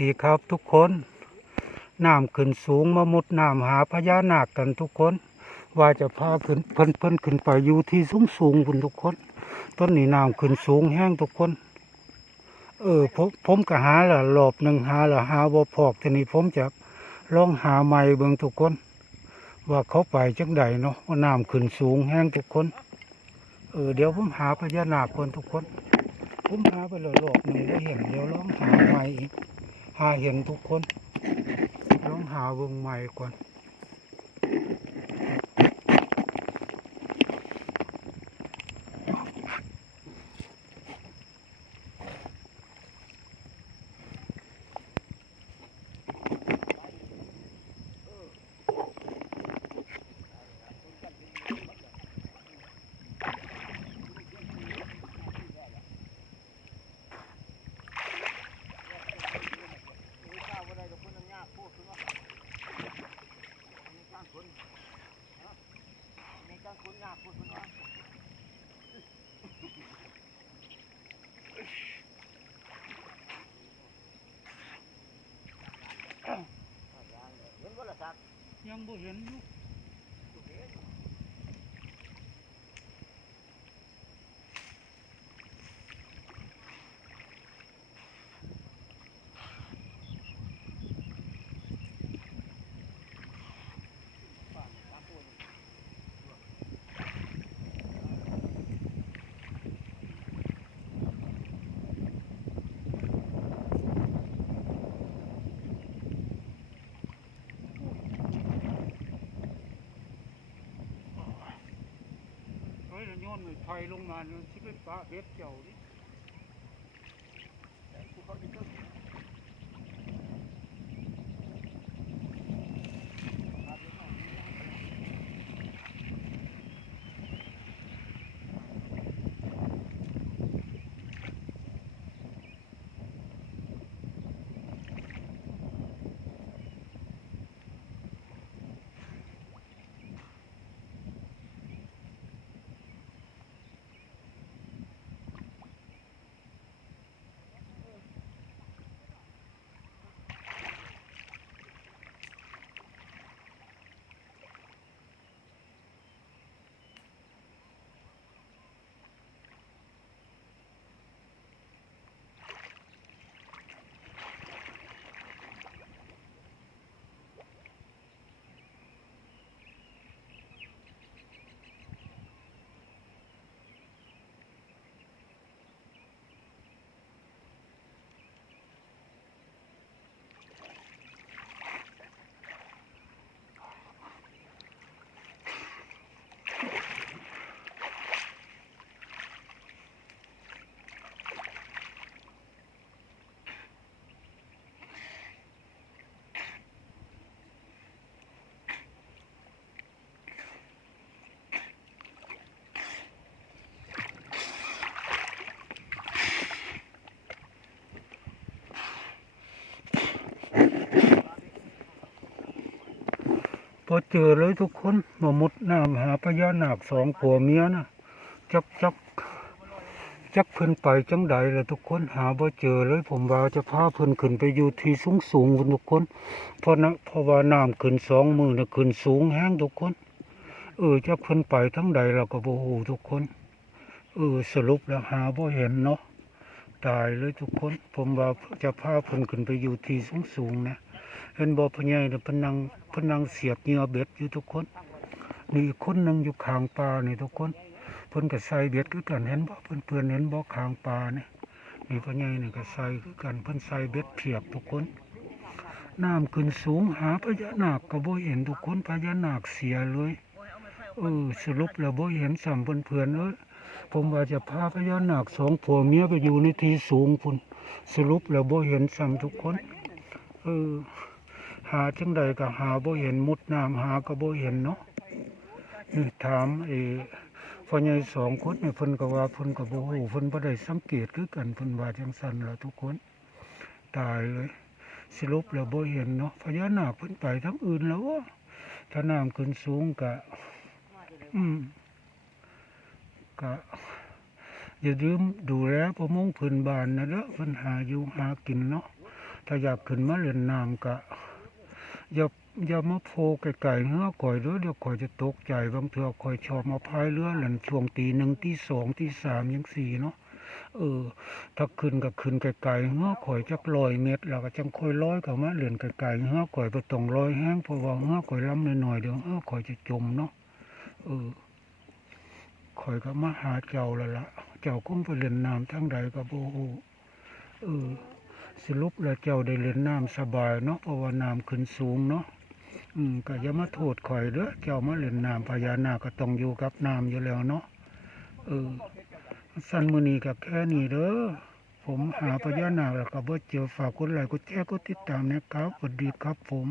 ดีครับทุกคนน้ำขึ้นสูงมามุดน้ำหาพญานาคกันทุกคนว่าจะพาขึ้นเพิ่นขึ้นไปอยู่ที่สูงคุณทุกคนต้นนี้น้ำขึ้นสูงแห้งทุกคนผมก็หาละรอบหนึ่งหาบ่พอกทีนี้ผมจะลองหาใหม่เบิ่งทุกคนว่าเขาไปจังใดเนาะว่าน้ำขึ้นสูงแห้งทุกคนเดี๋ยวผมหาพญานาคคนทุกคนผมหาไปแล้วรอบหนึ่งได้เห็นเดี๋ยวลองหาใหม่อีกหาเห็นทุกคนลองหาวงใหม่ก่อนยังบ่เห็นอยู่โยนไฟลงมาเนี่ยที่เป็นปลาเบ็ดเจ้านี่พอเจอเลยทุกคนมามุดน้ำหาพญานาคสองผัวเมียนะจักเพิ่นไปจังใดล่ะทุกคนหาบ่เจอเลยผมว่าจะพาเพิ่นขึ้นไปอยู่ที่สูงทุกคนเพราะว่าน้ำขึ้น2 มือนะขึ้นสูงแห้งทุกคนจักเพิ่นไปทั้งใดเราก็บ่ฮู้ทุกคนสรุปแล้วหาบ่เห็นเนาะตายเลยทุกคนผมว่าจะพาเพิ่นขึ้นไปอยู่ที่สูงนะเห็นบ่พ่อใหญ่น่ะเพิ่นนั่งเสียบเหยื่อเบ็ดอยู่ทุกคนนี่คนนึงอยู่ข้างป่านี่ทุกคนเพิ่นก็ใส่เบ็ดคือกันเห็นบ่เพื่อนเห็นบ่ข้างป่านี่พ่อใหญ่นี่ก็ใส่คือกันเพิ่นใส่เบ็ดเพียบทุกคนน้ำขึ้นสูงหาพญานาคก็บ่เห็นทุกคนพญานาคเสียเลยสรุปแล้วบ่เห็นซ้ำเพื่อนเลยผมว่าจะพาพญานาคสองผัวเมียไปอยู่ในที่สูงพุ่นสรุปแล้วบ่เห็นซ้ำทุกคนหาจังใดก็หาบ่เห็นมุดน้ำหาก็บ่เห็นเนาะนี่ถามพ่อใหญ่2 คนนี่เพิ่นก็ว่าเพิ่นก็บ่ฮู้เพิ่นบ่ได้สังเกตคือกันเพิ่นว่าจังซั่นล่ะทุกคนตายเลยสรุปแล้วบ่เห็นเนาะพญานาคเพิ่นไปทางอื่นแล้ววะถ้าน้ำขึ้นสูงก็ก็อย่าลืมดูแลประมงพื้นบ้านนะเด้อเพิ่นหาอยู่หากินเนาะ ถ้าอยากขึ้นมาเล่นน้ำก็อย่าอย่ามาโผล่ไกลๆเหือข่อยเด้อเดี๋ยวข่อยจะตกใจบางเทื่อข่อยชอบมาพายเรือเล่นช่วงตีหนึ่งตีสองตีสามจังซี้เนาะถ้าขึ้นก็ขึ้นไกลๆเหือข่อยจัก100 เมตรแล้วก็จังค่อยลอยเข้ามาเล่นไกลๆเหือข่อยบ่ต้องลอยแรงเพราะว่าเหือข่อยลำน้อยๆเดี๋ยวข่อยจะจมเนาะเออข่อยก็มาหาเจ้าแล้วล่ะเจ้าคงไปเล่นน้ำทางใดก็บ่ฮู้เออสรุปแล้วเจ้าได้เล่นน้ำสบายเนาะเพราะว่าน้ำขึ้นสูงเนาะก็อย่ามาโทษข่อยเด้อเจ้ามาเล่นน้ำพญานาคก็ต้องอยู่กับน้ำอยู่แล้วเนาะเออสั้นมื้อนี้ก็แค่นี้เด้อผมหาพญานาคแล้วก็บ่เจอฝากกดไลค์กดแชร์กดติดตามนะครับสวัสดีครับผม